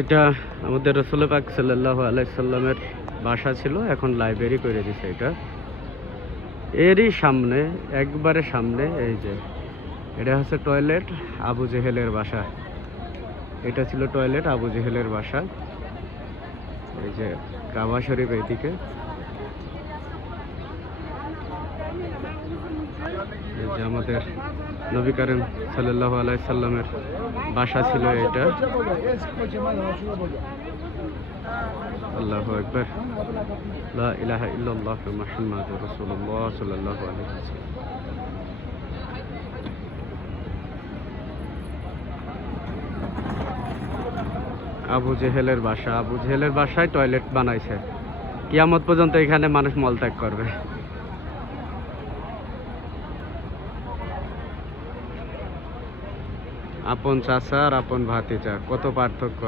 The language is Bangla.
এটা আমাদের রাসূল পাক সাল্লাল্লাহু আলাইহি সাল্লামের বাসা ছিল, এখন লাইব্রেরি করে দিছে। এটা এরই সামনে, একবারে সামনে এই যে এটা হচ্ছে টয়লেট আবু জেহেলের বাসা। এটা ছিল টয়লেট আবু জেহেলের বাসা। এই যে কাবা শরীফ এইদিকে, এই যে আমাদের নবী করিম সাল্লাল্লাহু আলাইহি সাল্লামের বাসা ছিল এটা। আল্লাহু আকবার, লা ইলাহা ইল্লাল্লাহ মুহাম্মাদুর রাসূলুল্লাহ সাল্লাল্লাহু আলাইহি ওয়াসাল্লাম। আবু জেহেলের বাসা, আবু জেহেলের বাসায় টয়লেট বানাইছে। কিয়ামত পর্যন্ত এখানে মানুষ মলত্যাগ করবে। আপন চাচা আর আপন ভাতিজা, কত পার্থক্য!